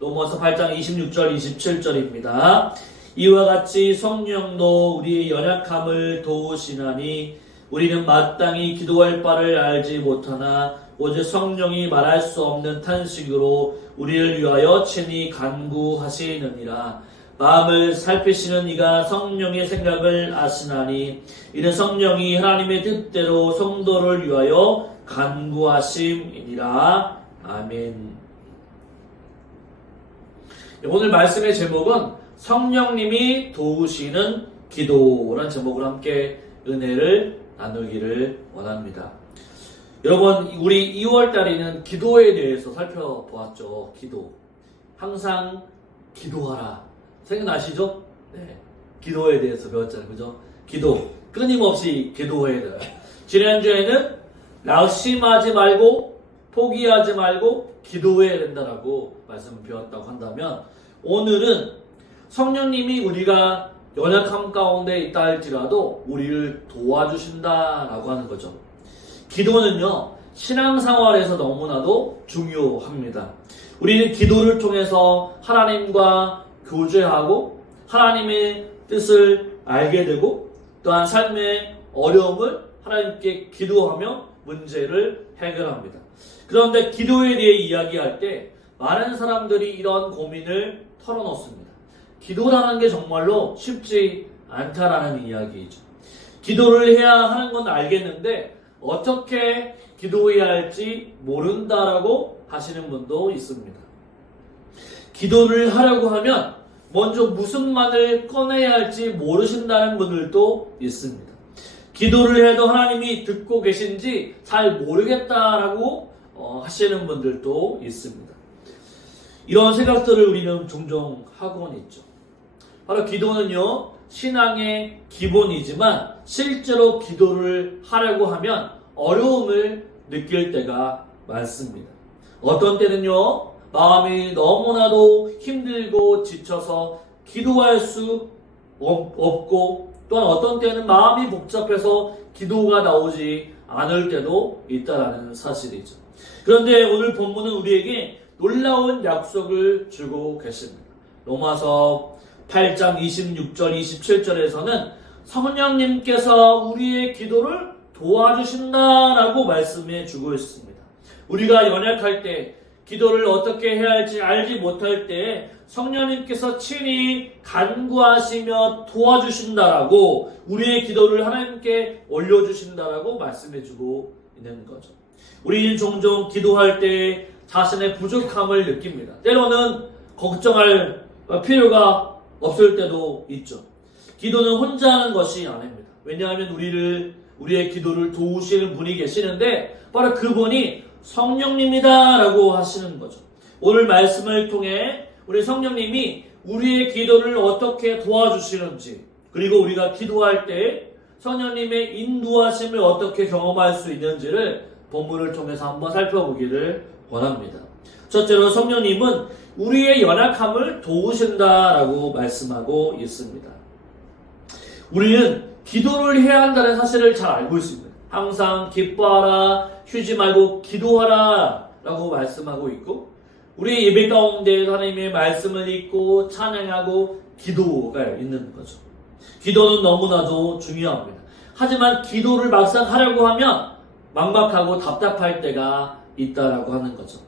로마서 8장 26절 27절입니다. 이와 같이 성령도 우리의 연약함을 도우시나니 우리는 마땅히 기도할 바를 알지 못하나 오직 성령이 말할 수 없는 탄식으로 우리를 위하여 친히 간구하시느니라. 마음을 살피시는 이가 성령의 생각을 아시나니 이는 성령이 하나님의 뜻대로 성도를 위하여 간구하심이니라. 아멘. 오늘 말씀의 제목은 성령님이 도우시는 기도라는 제목으로 함께 은혜를 나누기를 원합니다. 여러분, 우리 2월달에는 기도에 대해서 살펴보았죠. 기도. 항상 기도하라. 생각나시죠? 네. 기도에 대해서 배웠잖아요. 그죠? 기도. 끊임없이 기도해야 돼요. 지난주에는 낙심하지 말고 포기하지 말고 기도해야 된다라고 말씀을 배웠다고 한다면 오늘은 성령님이 우리가 연약함 가운데 있다 할지라도 우리를 도와주신다라고 하는 거죠. 기도는요, 신앙생활에서 너무나도 중요합니다. 우리는 기도를 통해서 하나님과 교제하고 하나님의 뜻을 알게 되고 또한 삶의 어려움을 하나님께 기도하며 문제를 해결합니다. 그런데 기도에 대해 이야기할 때 많은 사람들이 이런 고민을 털어놓습니다. 기도라는 게 정말로 쉽지 않다라는 이야기이죠. 기도를 해야 하는 건 알겠는데 어떻게 기도해야 할지 모른다라고 하시는 분도 있습니다. 기도를 하려고 하면 먼저 무슨 말을 꺼내야 할지 모르신다는 분들도 있습니다. 기도를 해도 하나님이 듣고 계신지 잘 모르겠다라고 하시는 분들도 있습니다. 이런 생각들을 우리는 종종 하곤 있죠. 바로 기도는요, 신앙의 기본이지만 실제로 기도를 하려고 하면 어려움을 느낄 때가 많습니다. 어떤 때는요, 마음이 너무나도 힘들고 지쳐서 기도할 수 없고 또한 어떤 때는 마음이 복잡해서 기도가 나오지 않을 때도 있다는 사실이죠. 그런데 오늘 본문은 우리에게 놀라운 약속을 주고 계십니다. 로마서 8장 26절 27절에서는 성령님께서 우리의 기도를 도와주신다라고 말씀해 주고 있습니다. 우리가 연약할 때 기도를 어떻게 해야 할지 알지 못할 때 성령님께서 친히 간구하시며 도와주신다라고 우리의 기도를 하나님께 올려주신다라고 말씀해주고 있는 거죠. 우리는 종종 기도할 때 자신의 부족함을 느낍니다. 때로는 걱정할 필요가 없을 때도 있죠. 기도는 혼자 하는 것이 아닙니다. 왜냐하면 우리의 기도를 도우시는 분이 계시는데 바로 그분이 성령님이다라고 하시는 거죠. 오늘 말씀을 통해 우리 성령님이 우리의 기도를 어떻게 도와주시는지 그리고 우리가 기도할 때 성령님의 인도하심을 어떻게 경험할 수 있는지를 본문을 통해서 한번 살펴보기를 원합니다. 첫째로 성령님은 우리의 연약함을 도우신다라고 말씀하고 있습니다. 우리는 기도를 해야 한다는 사실을 잘 알고 있습니다. 항상 기뻐하라, 쉬지 말고 기도하라 라고 말씀하고 있고 우리 예배 가운데 하나님의 말씀을 읽고 찬양하고 기도가 있는 거죠. 기도는 너무나도 중요합니다. 하지만 기도를 막상 하려고 하면 막막하고 답답할 때가 있다라고 하는 거죠.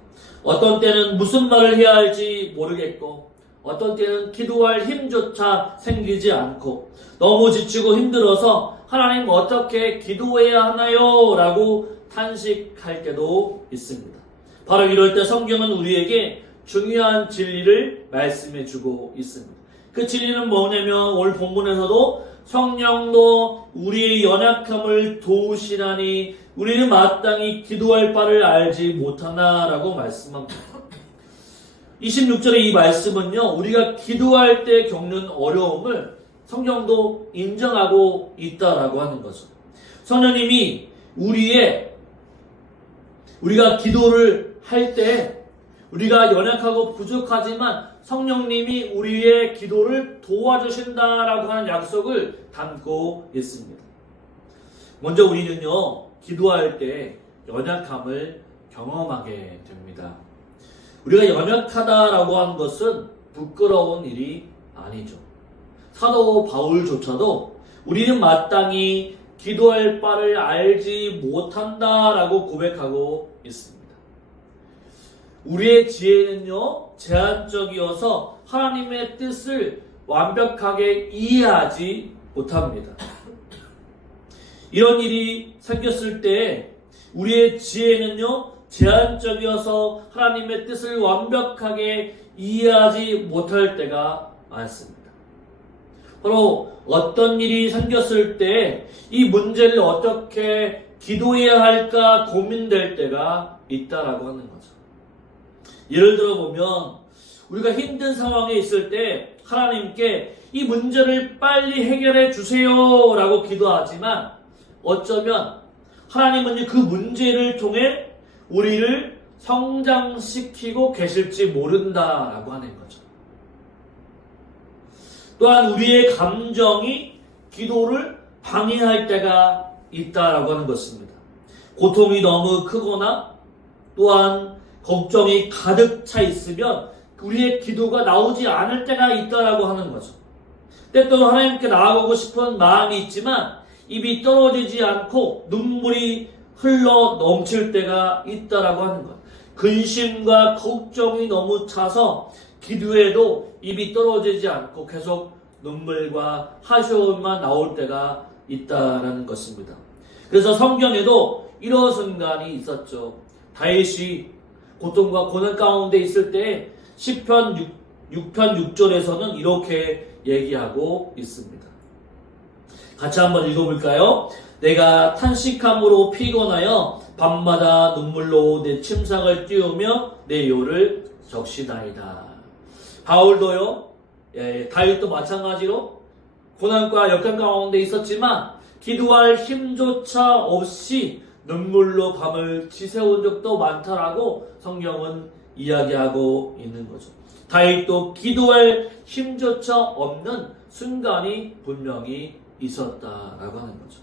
어떤 때는 무슨 말을 해야 할지 모르겠고 어떤 때는 기도할 힘조차 생기지 않고 너무 지치고 힘들어서 하나님 어떻게 기도해야 하나요? 라고 탄식할 때도 있습니다. 바로 이럴 때 성경은 우리에게 중요한 진리를 말씀해 주고 있습니다. 그 진리는 뭐냐면 오늘 본문에서도 성령도 우리의 연약함을 도우시나니 우리는 마땅히 기도할 바를 알지 못하나 라고 말씀합니다. 26절의 이 말씀은요, 우리가 기도할 때 겪는 어려움을 성경도 인정하고 있다라고 하는 거죠. 성령님이 우리가 기도를 할 때 우리가 연약하고 부족하지만 성령님이 우리의 기도를 도와주신다라고 하는 약속을 담고 있습니다. 먼저 우리는요, 기도할 때 연약함을 경험하게 됩니다. 우리가 연약하다라고 하는 것은 부끄러운 일이 아니죠. 사도 바울조차도 우리는 마땅히 기도할 바를 알지 못한다라고 고백하고 있습니다. 우리의 지혜는요, 제한적이어서 하나님의 뜻을 완벽하게 이해하지 못합니다. 이런 일이 생겼을 때 우리의 지혜는요, 제한적이어서 하나님의 뜻을 완벽하게 이해하지 못할 때가 많습니다. 바로 어떤 일이 생겼을 때 이 문제를 어떻게 기도해야 할까 고민될 때가 있다라고 하는 거죠. 예를 들어 보면 우리가 힘든 상황에 있을 때 하나님께 이 문제를 빨리 해결해 주세요라고 기도하지만 어쩌면 하나님은 그 문제를 통해 우리를 성장시키고 계실지 모른다라고 하는 거죠. 또한 우리의 감정이 기도를 방해할 때가 있다라고 하는 것입니다. 고통이 너무 크거나 또한 걱정이 가득 차 있으면 우리의 기도가 나오지 않을 때가 있다라고 하는 거죠. 때때로 하나님께 나아가고 싶은 마음이 있지만 입이 떨어지지 않고 눈물이 흘러 넘칠 때가 있다라고 하는 것. 근심과 걱정이 너무 차서 기도해도 입이 떨어지지 않고 계속 눈물과 하소연만 나올 때가 있다라는 것입니다. 그래서 성경에도 이런 순간이 있었죠. 다윗이 고통과 고난 가운데 있을 때 시편 6편 6절에서는 이렇게 얘기하고 있습니다. 같이 한번 읽어볼까요? 내가 탄식함으로 피곤하여 밤마다 눈물로 내 침상을 띄우며 내 요를 적시나이다. 바울도요, 다윗도 마찬가지로 고난과 역경 가운데 있었지만 기도할 힘조차 없이 눈물로 밤을 지새운 적도 많다라고 성경은 이야기하고 있는 거죠. 다윗도 기도할 힘조차 없는 순간이 분명히 있었다라고 하는 거죠.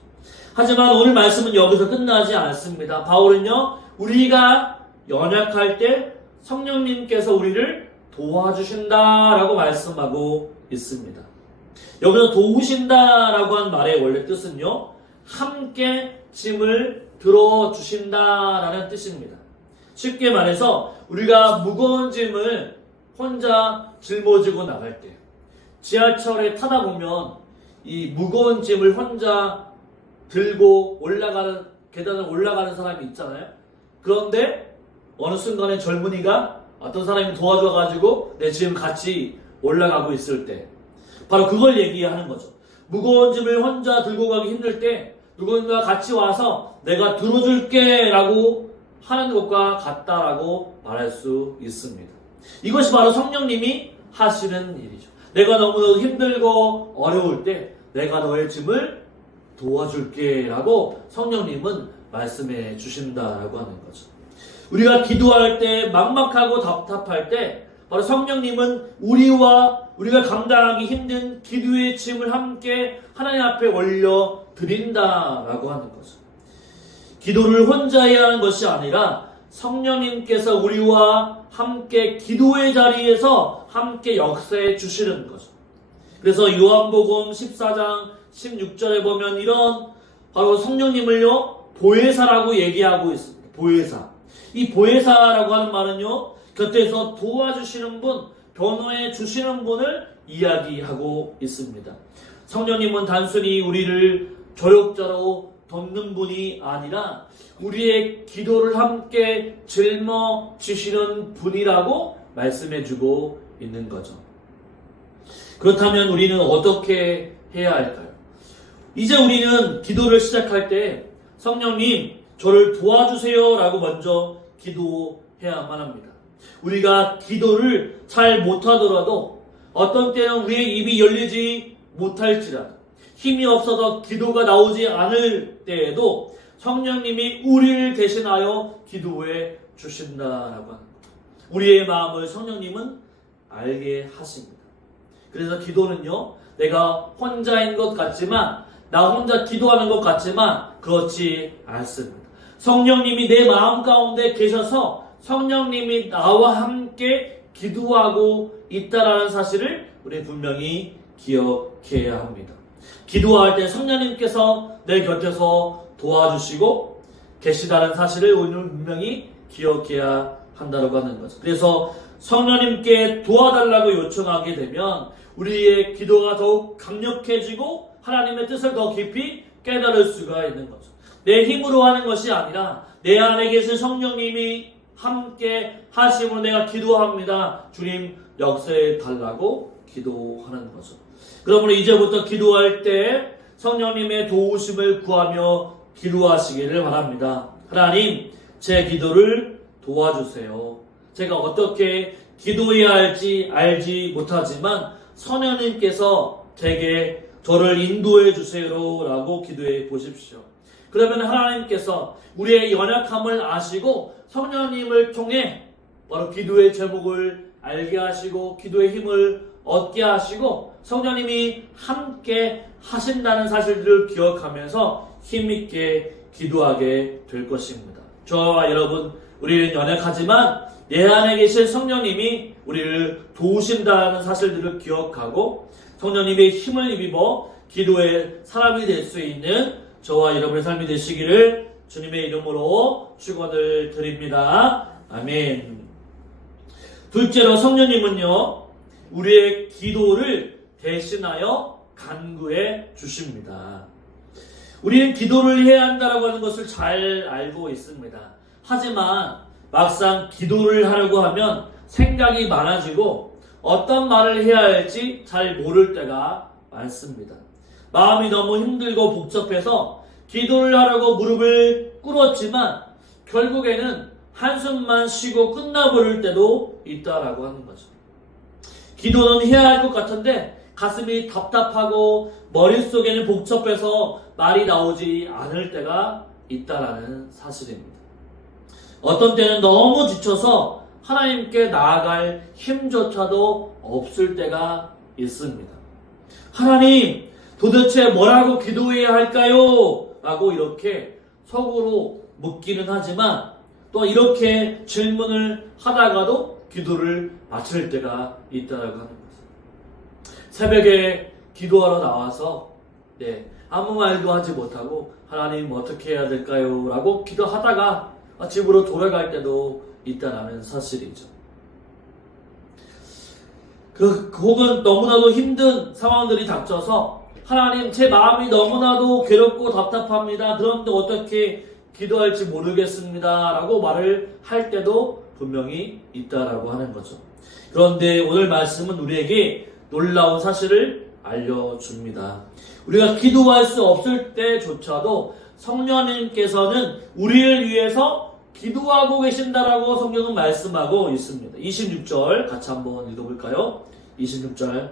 하지만 오늘 말씀은 여기서 끝나지 않습니다. 바울은요, 우리가 연약할 때 성령님께서 우리를 도와주신다라고 말씀하고 있습니다. 여기서 도우신다라고 한 말의 원래 뜻은요, 함께 짐을 들어주신다라는 뜻입니다. 쉽게 말해서 우리가 무거운 짐을 혼자 짊어지고 나갈 때, 지하철에 타다 보면 이 무거운 짐을 혼자 들고 계단을 올라가는 사람이 있잖아요. 그런데 어느 순간에 젊은이가 어떤 사람이 도와줘가지고 내 짐 같이 올라가고 있을 때 바로 그걸 얘기하는 거죠. 무거운 짐을 혼자 들고 가기 힘들 때 누군가 같이 와서 내가 들어줄게 라고 하는 것과 같다라고 말할 수 있습니다. 이것이 바로 성령님이 하시는 일이죠. 내가 너무너무 힘들고 어려울 때 내가 너의 짐을 도와줄게 라고 성령님은 말씀해 주신다라고 하는 거죠. 우리가 기도할 때 막막하고 답답할 때 바로 성령님은 우리가 감당하기 힘든 기도의 짐을 함께 하나님 앞에 올려 드린다라고 하는 거죠. 기도를 혼자 해야 하는 것이 아니라 성령님께서 우리와 함께 기도의 자리에서 함께 역사해 주시는 거죠. 그래서 요한복음 14장 16절에 보면 이런 바로 성령님을요, 보혜사라고 얘기하고 있습니다. 보혜사. 이 보혜사라고 하는 말은요, 곁에서 도와주시는 분, 변호해 주시는 분을 이야기하고 있습니다. 성령님은 단순히 우리를 조력자로 돕는 분이 아니라 우리의 기도를 함께 짊어지시는 분이라고 말씀해주고 있는 거죠. 그렇다면 우리는 어떻게 해야 할까요? 이제 우리는 기도를 시작할 때 성령님 저를 도와주세요 라고 먼저 기도해야만 합니다. 우리가 기도를 잘 못하더라도 어떤 때는 우리의 입이 열리지 못할지라도 힘이 없어서 기도가 나오지 않을 때에도 성령님이 우리를 대신하여 기도해 주신다라고 하는 것. 우리의 마음을 성령님은 알게 하십니다. 그래서 기도는요, 내가 혼자인 것 같지만, 나 혼자 기도하는 것 같지만 그렇지 않습니다. 성령님이 내 마음 가운데 계셔서 성령님이 나와 함께 기도하고 있다라는 사실을 우리 분명히 기억해야 합니다. 기도할 때 성령님께서 내 곁에서 도와주시고 계시다는 사실을 오늘 분명히 기억해야 한다고 하는 거죠. 그래서 성령님께 도와달라고 요청하게 되면 우리의 기도가 더욱 강력해지고 하나님의 뜻을 더 깊이 깨달을 수가 있는 거죠. 내 힘으로 하는 것이 아니라 내 안에 계신 성령님이 함께 하심으로 내가 기도합니다. 주님 역사해 달라고 기도하는 거죠. 그러므로 이제부터 기도할 때 성령님의 도우심을 구하며 기도하시기를 바랍니다. 하나님, 제 기도를 도와주세요. 제가 어떻게 기도해야 할지 알지 못하지만 성령님께서 제게 저를 인도해 주세요라고 기도해 보십시오. 그러면 하나님께서 우리의 연약함을 아시고 성령님을 통해 바로 기도의 제목을 알게 하시고 기도의 힘을 얻게 하시고 성령님이 함께 하신다는 사실들을 기억하면서 힘있게 기도하게 될 것입니다. 저와 여러분, 우리는 연약하지만 내 안에 계신 성령님이 우리를 도우신다는 사실들을 기억하고 성령님의 힘을 입어 기도의 사람이 될 수 있는 저와 여러분의 삶이 되시기를 주님의 이름으로 축원을 드립니다. 아멘. 둘째로 성령님은요, 우리의 기도를 대신하여 간구해 주십니다. 우리는 기도를 해야 한다고 하는 것을 잘 알고 있습니다. 하지만 막상 기도를 하려고 하면 생각이 많아지고 어떤 말을 해야 할지 잘 모를 때가 많습니다. 마음이 너무 힘들고 복잡해서 기도를 하려고 무릎을 꿇었지만 결국에는 한숨만 쉬고 끝나버릴 때도 있다라고 하는 거죠. 기도는 해야 할 것 같은데 가슴이 답답하고 머릿속에는 복잡해서 말이 나오지 않을 때가 있다라는 사실입니다. 어떤 때는 너무 지쳐서 하나님께 나아갈 힘조차도 없을 때가 있습니다. 하나님, 도대체 뭐라고 기도해야 할까요? 라고 이렇게 속으로 묻기는 하지만 또 이렇게 질문을 하다가도 기도를 마칠 때가 있다라고 하는 거죠. 새벽에 기도하러 나와서 아무 말도 하지 못하고 하나님 어떻게 해야 될까요? 라고 기도하다가 집으로 돌아갈 때도 있다라는 사실이죠. 혹은 너무나도 힘든 상황들이 닥쳐서 하나님, 제 마음이 너무나도 괴롭고 답답합니다. 그런데 어떻게 기도할지 모르겠습니다. 라고 말을 할 때도 분명히 있다라고 하는 거죠. 그런데 오늘 말씀은 우리에게 놀라운 사실을 알려줍니다. 우리가 기도할 수 없을 때조차도 성령님께서는 우리를 위해서 기도하고 계신다라고 성경은 말씀하고 있습니다. 26절 같이 한번 읽어볼까요? 26절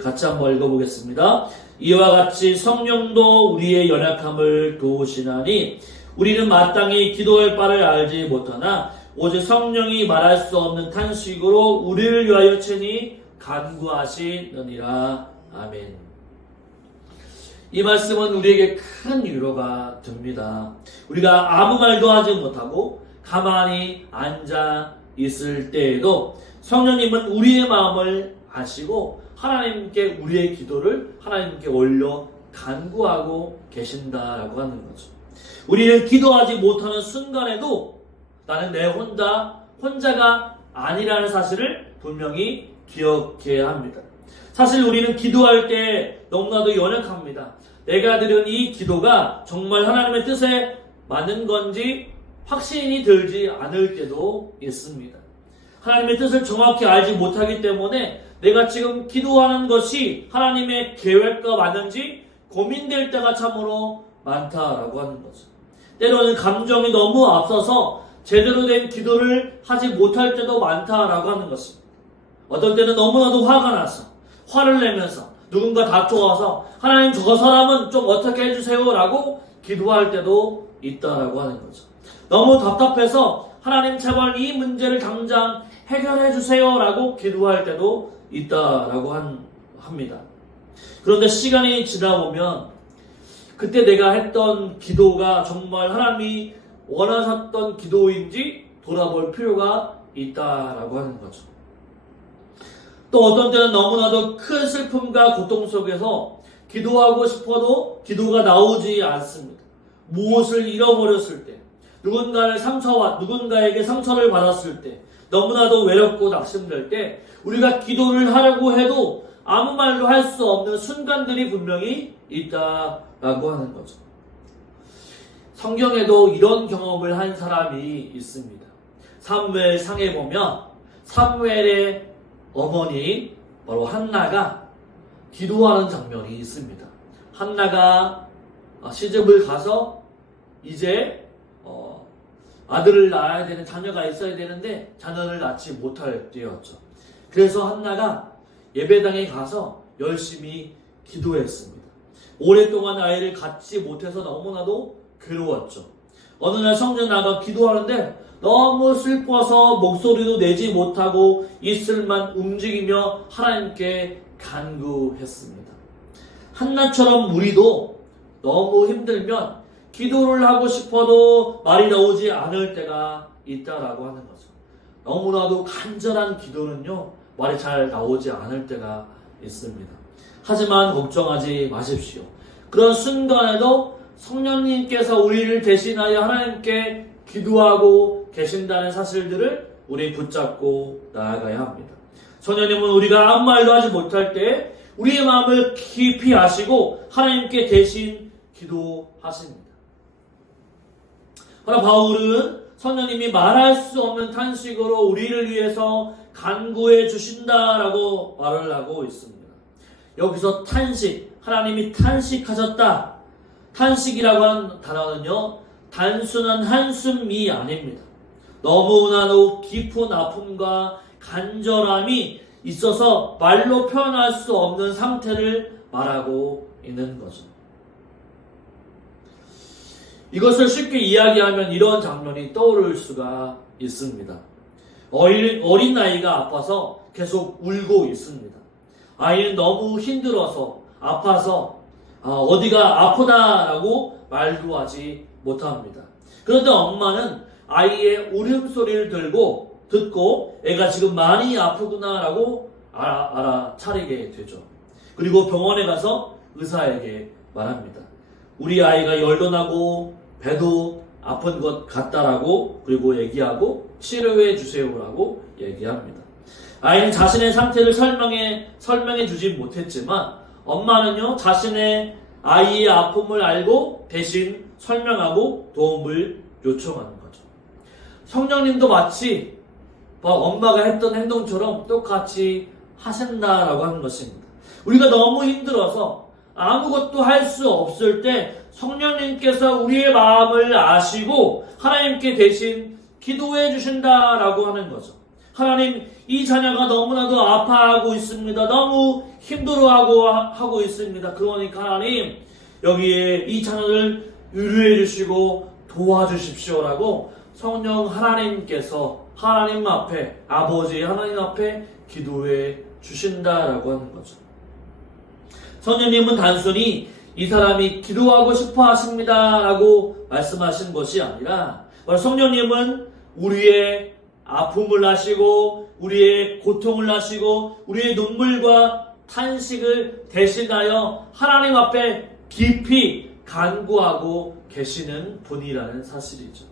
같이 한번 읽어보겠습니다. 이와 같이 성령도 우리의 연약함을 도우시나니 우리는 마땅히 기도할 바를 알지 못하나 오직 성령이 말할 수 없는 탄식으로 우리를 위하여 친히 간구하시느니라. 아멘. 이 말씀은 우리에게 큰 위로가 됩니다. 우리가 아무 말도 하지 못하고 가만히 앉아 있을 때에도 성령님은 우리의 마음을 아시고 하나님께 우리의 기도를 하나님께 올려 간구하고 계신다라고 하는 거죠. 우리는 기도하지 못하는 순간에도 나는 내 혼자가 아니라는 사실을 분명히 기억해야 합니다. 사실 우리는 기도할 때 너무나도 연약합니다. 내가 드린 이 기도가 정말 하나님의 뜻에 맞는 건지 확신이 들지 않을 때도 있습니다. 하나님의 뜻을 정확히 알지 못하기 때문에 내가 지금 기도하는 것이 하나님의 계획과 맞는지 고민될 때가 참으로 많다라고 하는 거죠. 때로는 감정이 너무 앞서서 제대로 된 기도를 하지 못할 때도 많다라고 하는 것입니다. 어떤 때는 너무나도 화가 나서 화를 내면서 누군가 다투어서 하나님 저 사람은 좀 어떻게 해주세요 라고 기도할 때도 있다라고 하는 거죠. 너무 답답해서 하나님 제발 이 문제를 당장 해결해 주세요 라고 기도할 때도 있다라고 합니다. 그런데 시간이 지나보면 그때 내가 했던 기도가 정말 하나님이 원하셨던 기도인지 돌아볼 필요가 있다라고 하는 거죠. 또 어떤 때는 너무나도 큰 슬픔과 고통 속에서 기도하고 싶어도 기도가 나오지 않습니다. 무엇을 잃어버렸을 때, 누군가에게 상처를 받았을 때, 너무나도 외롭고 낙심될 때 우리가 기도를 하려고 해도 아무 말도 할 수 없는 순간들이 분명히 있다라고 하는 거죠. 성경에도 이런 경험을 한 사람이 있습니다. 사무엘상에 보면 사무엘의 어머니 바로 한나가 기도하는 장면이 있습니다. 한나가 시집을 가서 이제 아들을 낳아야 되는 자녀가 있어야 되는데 자녀를 낳지 못할 때였죠. 그래서 한나가 예배당에 가서 열심히 기도했습니다. 오랫동안 아이를 갖지 못해서 너무나도 괴로웠죠. 어느 날 성전 나가 기도하는데 너무 슬퍼서 목소리도 내지 못하고 입술만 움직이며 하나님께 간구했습니다. 한나처럼 우리도 너무 힘들면 기도를 하고 싶어도 말이 나오지 않을 때가 있다라고 하는 거죠. 너무나도 간절한 기도는요, 말이 잘 나오지 않을 때가 있습니다. 하지만 걱정하지 마십시오. 그런 순간에도 성령님께서 우리를 대신하여 하나님께 기도하고 계신다는 사실들을 우리 붙잡고 나아가야 합니다. 성령님은 우리가 아무 말도 하지 못할 때 우리의 마음을 깊이 아시고 하나님께 대신 기도하십니다. 그러나 바울은 성령님이 말할 수 없는 탄식으로 우리를 위해서 간구해 주신다라고 말을 하고 있습니다. 여기서 탄식, 하나님이 탄식하셨다. 탄식이라고 하는 단어는요, 단순한 한숨이 아닙니다. 너무나도 깊은 아픔과 간절함이 있어서 말로 표현할 수 없는 상태를 말하고 있는 거죠. 이것을 쉽게 이야기하면 이런 장면이 떠오를 수가 있습니다. 어린 아이가 아파서 계속 울고 있습니다. 아이는 너무 힘들어서 아파서 어디가 아프다라고 말도 하지 못합니다. 그런데 엄마는 아이의 울음소리를 듣고 애가 지금 많이 아프구나라고 알아차리게 되죠. 그리고 병원에 가서 의사에게 말합니다. 우리 아이가 열도 나고 배도 아픈 것 같다라고 그리고 얘기하고 치료해 주세요라고 얘기합니다. 아이는 자신의 상태를 설명해 주지 못했지만 엄마는요, 자신의 아이의 아픔을 알고 대신 설명하고 도움을 요청하는 거죠. 성령님도 마치 엄마가 했던 행동처럼 똑같이 하신다라고 하는 것입니다. 우리가 너무 힘들어서 아무것도 할 수 없을 때 성령님께서 우리의 마음을 아시고 하나님께 대신 기도해 주신다라고 하는 거죠. 하나님, 이 자녀가 너무나도 아파하고 있습니다. 너무 힘들어하고 있습니다. 그러니까 하나님, 여기에 이 자녀를 위로해 주시고 도와주십시오라고 성령 하나님께서 하나님 앞에, 아버지 하나님 앞에 기도해 주신다라고 하는 거죠. 성령님은 단순히 이 사람이 기도하고 싶어 하십니다 라고 말씀하신 것이 아니라 성령님은 우리의 아픔을 아시고 우리의 고통을 아시고 우리의 눈물과 탄식을 대신하여 하나님 앞에 깊이 간구하고 계시는 분이라는 사실이죠.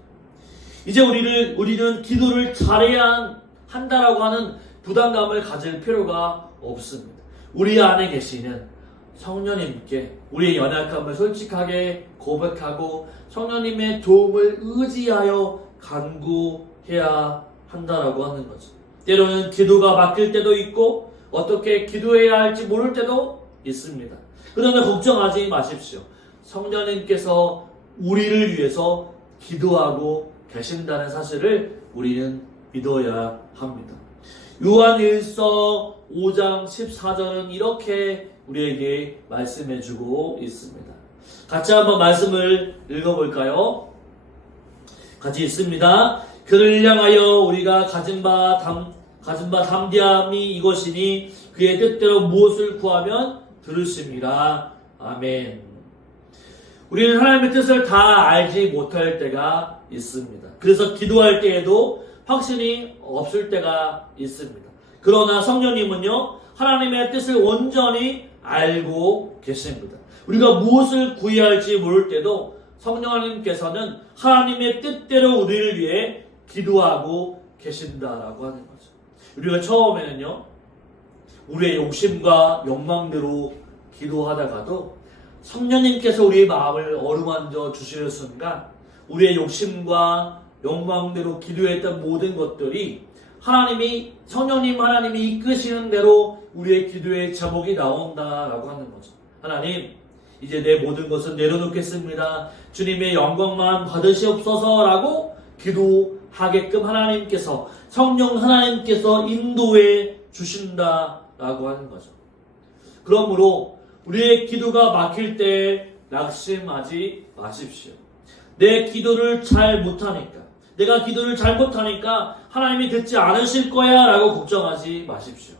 이제 우리는 기도를 잘해야 한다라고 하는 부담감을 가질 필요가 없습니다. 우리 안에 계시는 성령님께 우리의 연약함을 솔직하게 고백하고 성령님의 도움을 의지하여 간구해야 한다라고 하는 거죠. 때로는 기도가 막힐 때도 있고 어떻게 기도해야 할지 모를 때도 있습니다. 그러나 걱정하지 마십시오. 성령님께서 우리를 위해서 기도하고 계신다는 사실을 우리는 믿어야 합니다. 요한일서 5장 14절은 이렇게 우리에게 말씀해주고 있습니다. 같이 한번 말씀을 읽어볼까요? 같이 읽습니다. 그를 향하여 우리가 가진 바 담대함이 이것이니 그의 뜻대로 무엇을 구하면 들으십니다. 아멘. 우리는 하나님의 뜻을 다 알지 못할 때가 있습니다. 그래서 기도할 때에도 확신이 없을 때가 있습니다. 그러나 성령님은요, 하나님의 뜻을 온전히 알고 계십니다. 우리가 무엇을 구해야 할지 모를 때도 성령 하나님께서는 하나님의 뜻대로 우리를 위해 기도하고 계신다라고 하는 거죠. 우리가 처음에는요, 우리의 욕심과 욕망대로 기도하다가도 성령님께서 우리의 마음을 어루만져 주시는 순간 우리의 욕심과 욕망대로 기도했던 모든 것들이 성령님 하나님이 이끄시는 대로 우리의 기도의 제목이 나온다라고 하는 거죠. 하나님, 이제 내 모든 것은 내려놓겠습니다. 주님의 영광만 받으시옵소서라고 기도하게끔 성령 하나님께서 인도해 주신다라고 하는 거죠. 그러므로 우리의 기도가 막힐 때 낙심하지 마십시오. 내 기도를 잘 못하니까, 내가 기도를 잘 못하니까 하나님이 듣지 않으실 거야 라고 걱정하지 마십시오.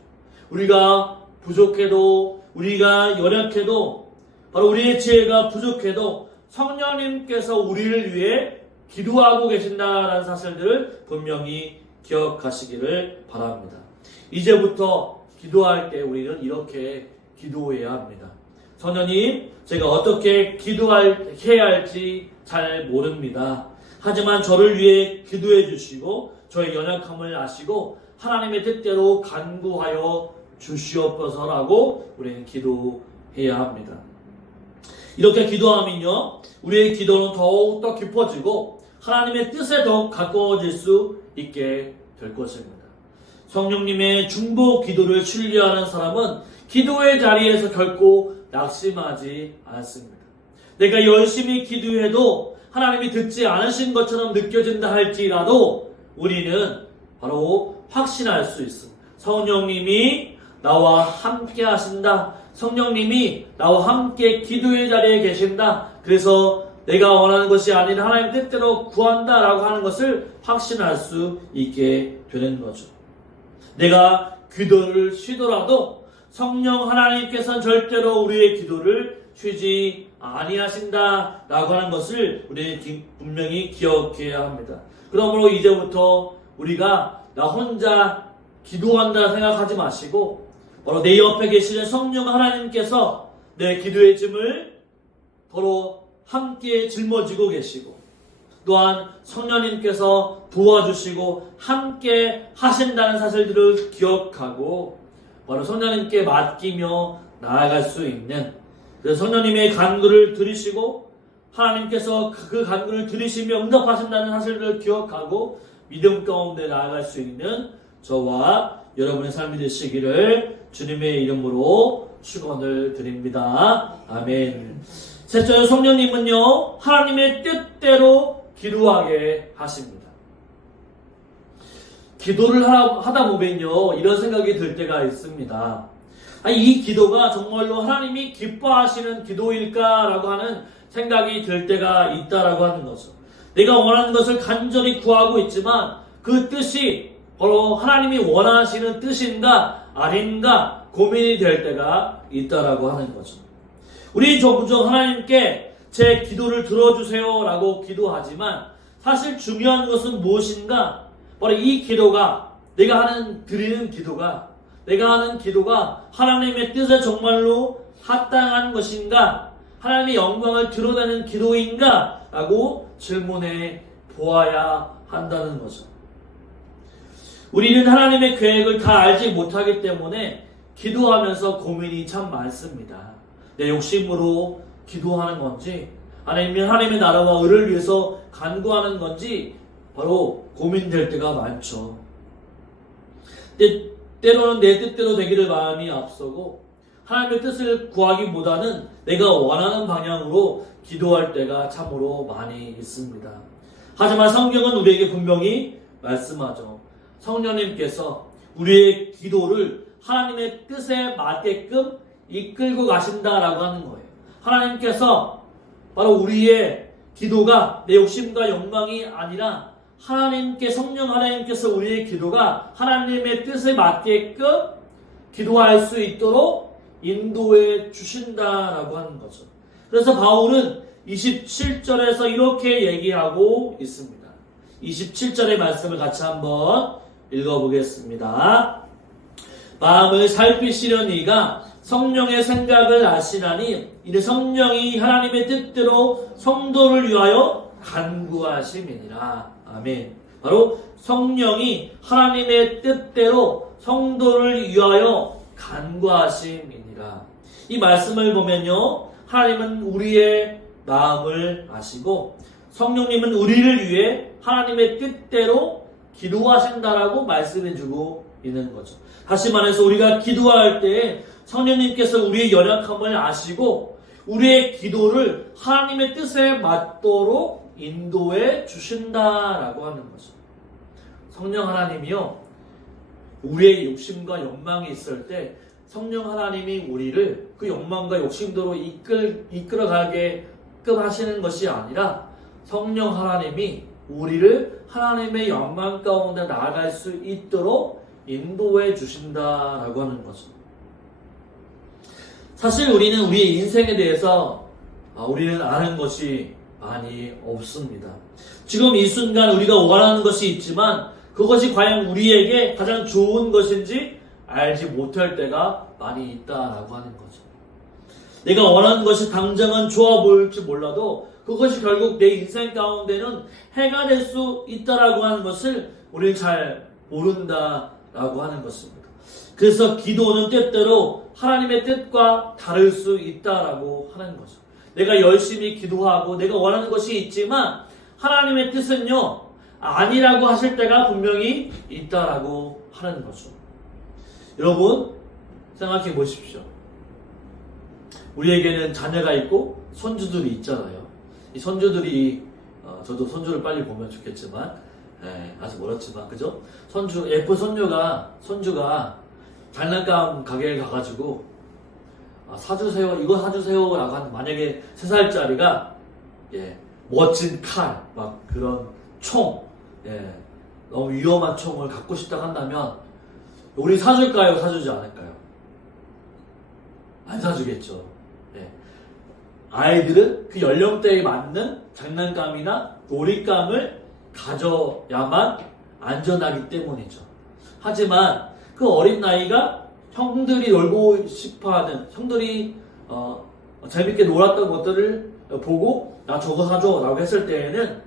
우리가 부족해도, 우리가 연약해도, 바로 우리의 지혜가 부족해도 성령님께서 우리를 위해 기도하고 계신다라는 사실들을 분명히 기억하시기를 바랍니다. 이제부터 기도할 때 우리는 이렇게 기도해야 합니다. 성령님, 제가 어떻게 기도해야 할지 잘 모릅니다. 하지만 저를 위해 기도해 주시고 저의 연약함을 아시고 하나님의 뜻대로 간구하여 주시옵소서라고 우리는 기도해야 합니다. 이렇게 기도하면요, 우리의 기도는 더욱더 깊어지고 하나님의 뜻에 더욱 가까워질 수 있게 될 것입니다. 성령님의 중보 기도를 신뢰하는 사람은 기도의 자리에서 결코 낙심하지 않습니다. 내가 열심히 기도해도 하나님이 듣지 않으신 것처럼 느껴진다 할지라도 우리는 바로 확신할 수 있습니다. 성령님이 나와 함께 하신다. 성령님이 나와 함께 기도의 자리에 계신다. 그래서 내가 원하는 것이 아닌 하나님 뜻대로 구한다라고 하는 것을 확신할 수 있게 되는 거죠. 내가 기도를 쉬더라도 성령 하나님께서는 절대로 우리의 기도를 쉬지 아니하신다라고 하는 것을 우리는 분명히 기억해야 합니다. 그러므로 이제부터 우리가 나 혼자 기도한다 생각하지 마시고 바로 내 옆에 계시는 성령 하나님께서 내 기도의 짐을 바로 함께 짊어지고 계시고 또한 성령님께서 도와주시고 함께 하신다는 사실들을 기억하고 바로 성령님께 맡기며 나아갈 수 있는, 그래서 성령님의 간구를 들으시고 하나님께서 그 간구를 들으시며 응답하신다는 사실들을 기억하고 믿음 가운데 나아갈 수 있는 저와 여러분의 삶이 되시기를 주님의 이름으로 축원을 드립니다. 아멘. 셋째로 성령님은요, 하나님의 뜻대로 기도하게 하십니다. 기도를 하다 보면요, 이런 생각이 들 때가 있습니다. 이 기도가 정말로 하나님이 기뻐하시는 기도일까라고 하는 생각이 들 때가 있다라고 하는 거죠. 내가 원하는 것을 간절히 구하고 있지만 그 뜻이 바로 하나님이 원하시는 뜻인가 아닌가 고민이 될 때가 있다라고 하는 거죠. 우리 종종 하나님께 제 기도를 들어주세요 라고 기도하지만 사실 중요한 것은 무엇인가? 바로 이 기도가 내가 드리는 기도가 하나님의 뜻에 정말로 합당한 것인가? 하나님의 영광을 드러내는 기도인가? 라고 질문해 보아야 한다는 거죠. 우리는 하나님의 계획을 다 알지 못하기 때문에 기도하면서 고민이 참 많습니다. 내 욕심으로 기도하는 건지 아니면 하나님의 나라와 의를 위해서 간구하는 건지 바로 고민될 때가 많죠. 때로는 내 뜻대로 되기를 마음이 앞서고 하나님의 뜻을 구하기보다는 내가 원하는 방향으로 기도할 때가 참으로 많이 있습니다. 하지만 성경은 우리에게 분명히 말씀하죠. 성령님께서 우리의 기도를 하나님의 뜻에 맞게끔 이끌고 가신다라고 하는 거예요. 하나님께서 바로 우리의 기도가 내 욕심과 욕망이 아니라 성령 하나님께서 우리의 기도가 하나님의 뜻에 맞게끔 기도할 수 있도록 인도해 주신다라고 하는 거죠. 그래서 바울은 27절에서 이렇게 얘기하고 있습니다. 27절의 말씀을 같이 한번 읽어보겠습니다. 마음을 살피시려니가 성령의 생각을 아시나니 이는 성령이 하나님의 뜻대로 성도를 위하여 간구하심이니라. 아멘. 바로 성령이 하나님의 뜻대로 성도를 위하여 간구하심이니라. 이 말씀을 보면요, 하나님은 우리의 마음을 아시고 성령님은 우리를 위해 하나님의 뜻대로 기도하신다라고 말씀해주고 있는 거죠. 다시 말해서 우리가 기도할 때 성령님께서 우리의 연약함을 아시고 우리의 기도를 하나님의 뜻에 맞도록 인도해 주신다라고 하는 거죠. 성령 하나님이요, 우리의 욕심과 욕망이 있을 때 성령 하나님이 우리를 그 욕망과 욕심대로 이끌어가게끔 하시는 것이 아니라 성령 하나님이 우리를 하나님의 영광 가운데 나아갈 수 있도록 인도해 주신다라고 하는 거죠. 사실 우리는 우리의 인생에 대해서 우리는 아는 것이 많이 없습니다. 지금 이 순간 우리가 원하는 것이 있지만 그것이 과연 우리에게 가장 좋은 것인지 알지 못할 때가 많이 있다라고 하는 거죠. 내가 원하는 것이 당장은 좋아 보일지 몰라도 그것이 결국 내 인생 가운데는 해가 될 수 있다라고 하는 것을 우리는 잘 모른다라고 하는 것입니다. 그래서 기도는 때때로 하나님의 뜻과 다를 수 있다라고 하는 거죠. 내가 열심히 기도하고 내가 원하는 것이 있지만 하나님의 뜻은요, 아니라고 하실 때가 분명히 있다라고 하는 거죠. 여러분 생각해 보십시오. 우리에게는 자녀가 있고 손주들이 있잖아요. 이 손주들이 저도 손주를 빨리 보면 좋겠지만 아직 멀었지만 그죠? 예쁜 손주가 장난감 가게에 가가지고 사주세요, 이거 사주세요 라고 하는, 만약에 3살짜리가 멋진 칼, 막 그런 총, 너무 위험한 총을 갖고 싶다 한다면 우리 사줄까요? 사주지 않을까요? 안 사주겠죠. 아이들은 그 연령대에 맞는 장난감이나 놀잇감을 가져야만 안전하기 때문이죠. 하지만 그 어린 나이가 형들이 놀고 싶어하는, 형들이 재밌게 놀았던 것들을 보고 나 저거 사줘 라고 했을 때에는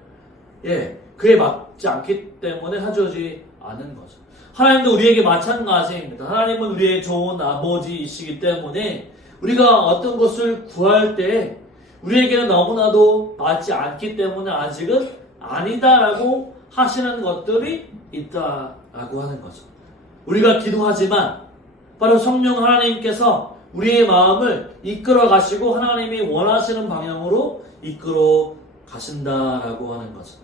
그에 맞지 않기 때문에 사주지 않은 거죠. 하나님도 우리에게 마찬가지입니다. 하나님은 우리의 좋은 아버지이시기 때문에 우리가 어떤 것을 구할 때 우리에게는 너무나도 맞지 않기 때문에 아직은 아니다라고 하시는 것들이 있다라고 하는 거죠. 우리가 기도하지만 바로 성령 하나님께서 우리의 마음을 이끌어 가시고 하나님이 원하시는 방향으로 이끌어 가신다라고 하는 거죠.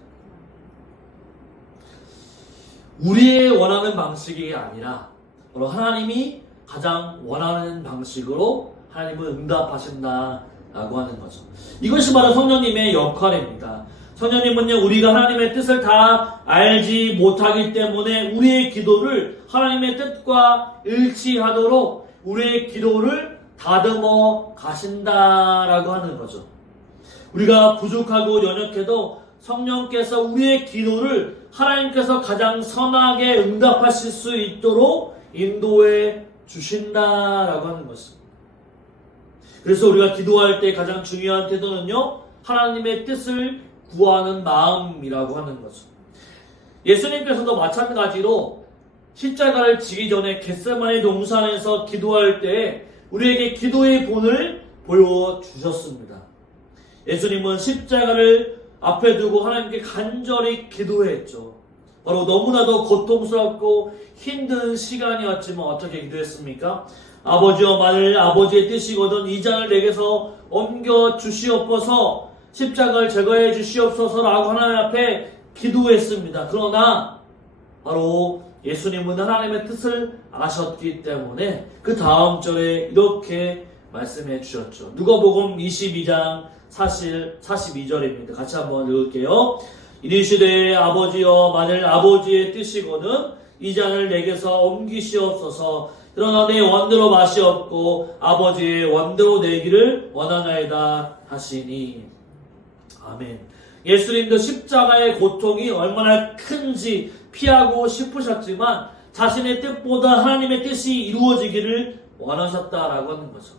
우리의 원하는 방식이 아니라 바로 하나님이 가장 원하는 방식으로 하나님은 응답하신다라고 하는 거죠. 이것이 바로 성령님의 역할입니다. 성령님은요, 우리가 하나님의 뜻을 다 알지 못하기 때문에 우리의 기도를 하나님의 뜻과 일치하도록 우리의 기도를 다듬어 가신다라고 하는 거죠. 우리가 부족하고 연약해도 성령께서 우리의 기도를 하나님께서 가장 선하게 응답하실 수 있도록 인도해 주신다라고 하는 것입니다. 그래서 우리가 기도할 때 가장 중요한 태도는요, 하나님의 뜻을 구하는 마음이라고 하는 거죠. 예수님께서도 마찬가지로 십자가를 지기 전에 겟세마네 동산에서 기도할 때 우리에게 기도의 본을 보여주셨습니다. 예수님은 십자가를 앞에 두고 하나님께 간절히 기도했죠. 바로 너무나도 고통스럽고 힘든 시간이었지만 어떻게 기도했습니까? 아버지여, 만일 아버지의 뜻이거든 이 잔을 내게서 옮겨 주시옵소서, 십자가를 제거해 주시옵소서라고 하나님 앞에 기도했습니다. 그러나 바로 예수님은 하나님의 뜻을 아셨기 때문에 그 다음 절에 이렇게 말씀해 주셨죠. 누가복음 22장 42절입니다. 같이 한번 읽을게요. 이르시되 아버지여, 만일 아버지의 뜻이거든 이 잔을 내게서 옮기시옵소서. 그러나 내 원대로 마시옵고 아버지의 원대로 내기를 원하나이다 하시니. 아멘. 예수님도 십자가의 고통이 얼마나 큰지 피하고 싶으셨지만 자신의 뜻보다 하나님의 뜻이 이루어지기를 원하셨다라고 하는 거죠.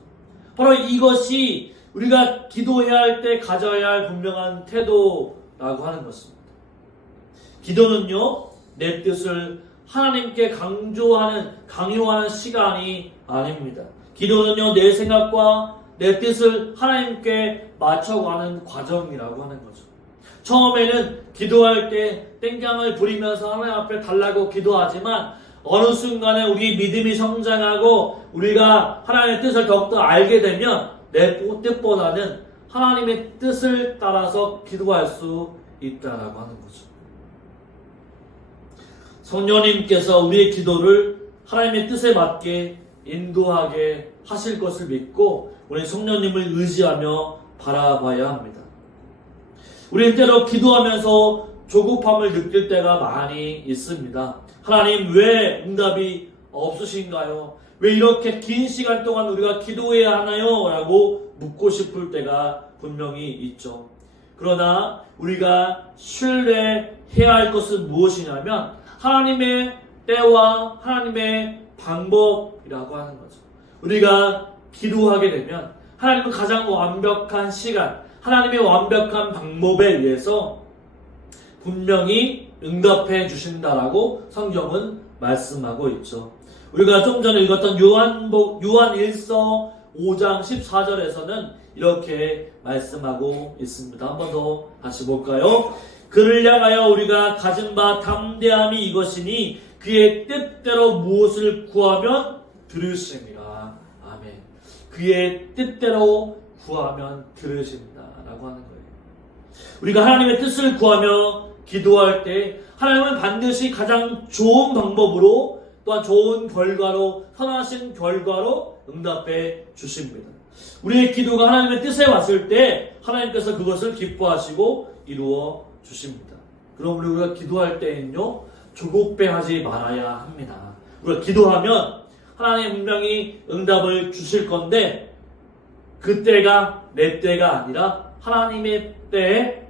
바로 이것이 우리가 기도해야 할 때 가져야 할 분명한 태도라고 하는 것입니다. 기도는요, 내 뜻을 하나님께 강요하는 시간이 아닙니다. 기도는요, 내 생각과 내 뜻을 하나님께 맞춰가는 과정이라고 하는 거죠. 처음에는 기도할 때 땡깡을 부리면서 하나님 앞에 달라고 기도하지만 어느 순간에 우리 믿음이 성장하고 우리가 하나님의 뜻을 더욱더 알게 되면 내 뜻보다는 하나님의 뜻을 따라서 기도할 수 있다라고 하는 거죠. 성령님께서 우리의 기도를 하나님의 뜻에 맞게 인도하게 하실 것을 믿고 우리 성령님을 의지하며 바라봐야 합니다. 우리는 때로 기도하면서 조급함을 느낄 때가 많이 있습니다. 하나님, 왜 응답이 없으신가요? 왜 이렇게 긴 시간 동안 우리가 기도해야 하나요? 라고 묻고 싶을 때가 분명히 있죠. 그러나 우리가 신뢰해야 할 것은 무엇이냐면 하나님의 때와 하나님의 방법이라고 하는 거죠. 우리가 기도하게 되면 하나님은 가장 완벽한 시간, 하나님의 완벽한 방법에 의해서 분명히 응답해 주신다라고 성경은 말씀하고 있죠. 우리가 좀 전에 읽었던 요한일서 5장 14절에서는 이렇게 말씀하고 있습니다. 한 번 더 다시 볼까요? 그를 향하여 우리가 가진 바 담대함이 이것이니 그의 뜻대로 무엇을 구하면 들으십니다. 아멘. 그의 뜻대로 구하면 들으십니다. 라고 하는 거예요. 우리가 하나님의 뜻을 구하며 기도할 때 하나님은 반드시 가장 좋은 방법으로 또한 좋은 결과로, 선하신 결과로 응답해 주십니다. 우리의 기도가 하나님의 뜻에 왔을 때 하나님께서 그것을 기뻐하시고 이루어 주십니다. 그럼 우리가 기도할 때는요, 조급해하지 말아야 합니다. 우리가 기도하면 하나님 분명히 응답을 주실 건데 그 때가 내 때가 아니라 하나님의 때에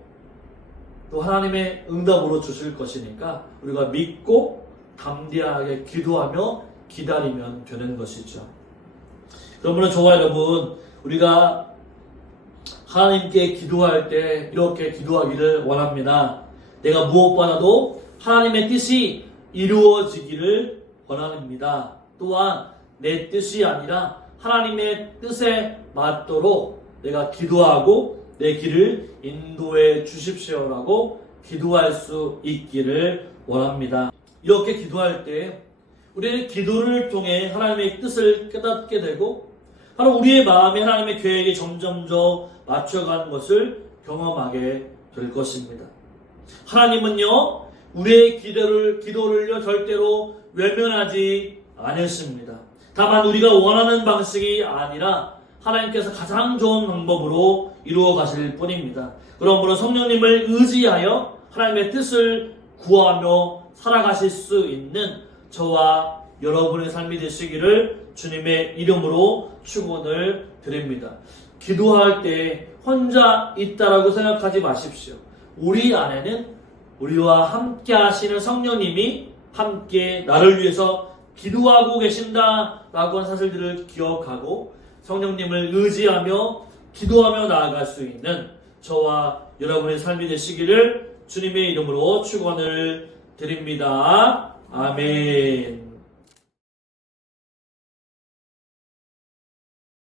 또 하나님의 응답으로 주실 것이니까 우리가 믿고 담대하게 기도하며 기다리면 되는 것이죠. 그러므로 저와 여러분, 우리가 하나님께 기도할 때 이렇게 기도하기를 원합니다. 내가 무엇보다도 하나님의 뜻이 이루어지기를 원합니다. 또한 내 뜻이 아니라 하나님의 뜻에 맞도록 내가 기도하고 내 길을 인도해 주십시오라고 기도할 수 있기를 원합니다. 이렇게 기도할 때 우리는 기도를 통해 하나님의 뜻을 깨닫게 되고 바로 우리의 마음에 하나님의 계획이 점점 더 맞춰가는 것을 경험하게 될 것입니다. 하나님은요, 우리의 기도를요 절대로 외면하지 않으십니다. 다만 우리가 원하는 방식이 아니라 하나님께서 가장 좋은 방법으로 이루어 가실 뿐입니다. 그러므로 성령님을 의지하여 하나님의 뜻을 구하며 살아가실 수 있는 저와 여러분의 삶이 되시기를 주님의 이름으로 축원을 드립니다. 기도할 때 혼자 있다라고 생각하지 마십시오. 우리 안에는 우리와 함께 하시는 성령님이 함께 나를 위해서 기도하고 계신다라고 하는 사실들을 기억하고 성령님을 의지하며 기도하며 나아갈 수 있는 저와 여러분의 삶이 되시기를 주님의 이름으로 축원을 드립니다. 아멘.